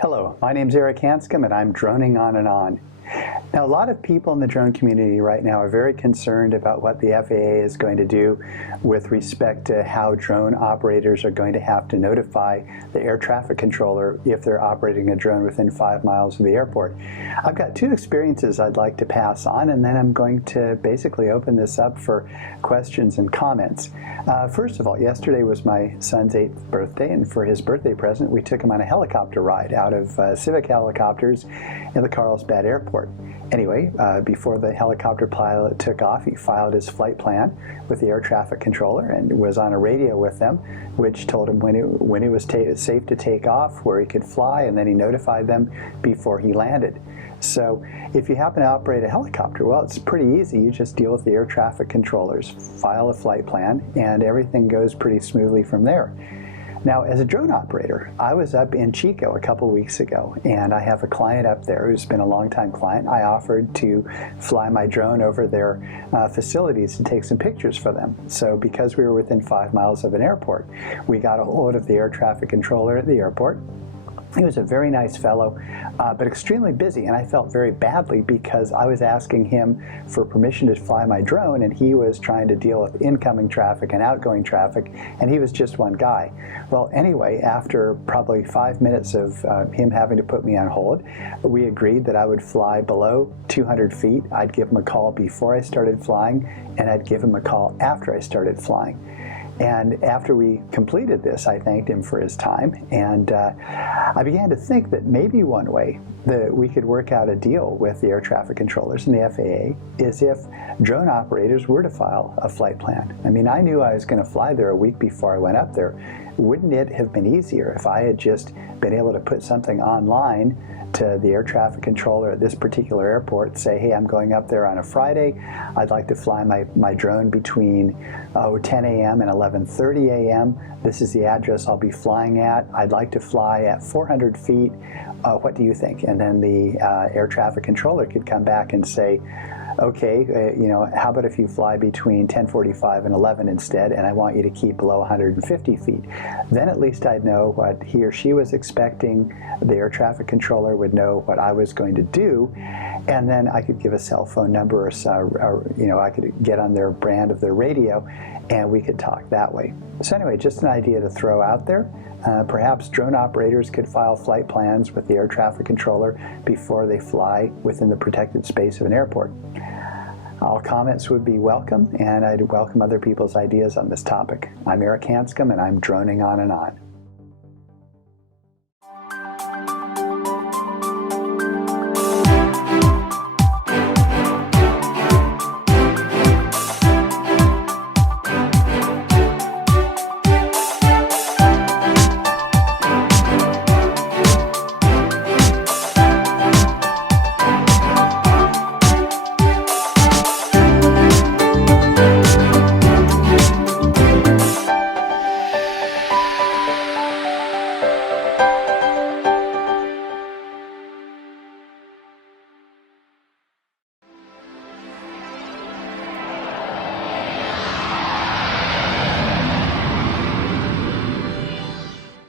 Hello, my name's Eric Hanscom and I'm droning on and on. Now, a lot of people in the drone community right now are very concerned about what the FAA is going to do with respect to how drone operators are going to have to notify the air traffic controller if they're operating a drone within 5 miles of the airport. I've got two experiences I'd like to pass on, and then I'm going to basically open this up for questions and comments. First of all, yesterday was my son's 8th birthday, and for his birthday present, we took him on a helicopter ride out of Civic helicopters in the Carlsbad airport. Anyway, before the helicopter pilot took off, he filed his flight plan with the air traffic controller and was on a radio with them, which told him when it was safe to take off, where he could fly, and then he notified them before he landed. So if you happen to operate a helicopter, well, it's pretty easy. You just deal with the air traffic controllers, file a flight plan, and everything goes pretty smoothly from there. Now, as a drone operator, I was up in Chico a couple weeks ago, and I have a client up there who's been a long-time client. I offered to fly my drone over their facilities and take some pictures for them. So because we were within 5 miles of an airport, we got a hold of the air traffic controller at the airport. He was a very nice fellow, but extremely busy, and I felt very badly because I was asking him for permission to fly my drone, and he was trying to deal with incoming traffic and outgoing traffic, and he was just one guy. Well, anyway, after probably 5 minutes of him having to put me on hold, we agreed that I would fly below 200 feet. I'd give him a call before I started flying, and I'd give him a call after I started flying. And after we completed this, I thanked him for his time, and I began to think that maybe one way that we could work out a deal with the air traffic controllers and the FAA is if drone operators were to file a flight plan. I mean, I knew I was going to fly there a week before I went up there. Wouldn't it have been easier if I had just been able to put something online to the air traffic controller at this particular airport, say, hey, I'm going up there on a Friday. I'd like to fly my drone between 10 a.m. and 11:30 a.m. This is the address I'll be flying at. I'd like to fly at 400 feet. What do you think? And then the air traffic controller could come back and say, okay, how about if you fly between 10:45 and 11 instead, and I want you to keep below 150 feet. Then at least I'd know what he or she was expecting. The air traffic controller would know what I was going to do, and then I could give a cell phone number or I could get on their brand of their radio, and we could talk that way. So anyway, just an idea to throw out there. Perhaps drone operators could file flight plans with the air traffic controller before they fly within the protected space of an airport. All comments would be welcome, and I'd welcome other people's ideas on this topic. I'm Eric Hanscom, and I'm droning on and on.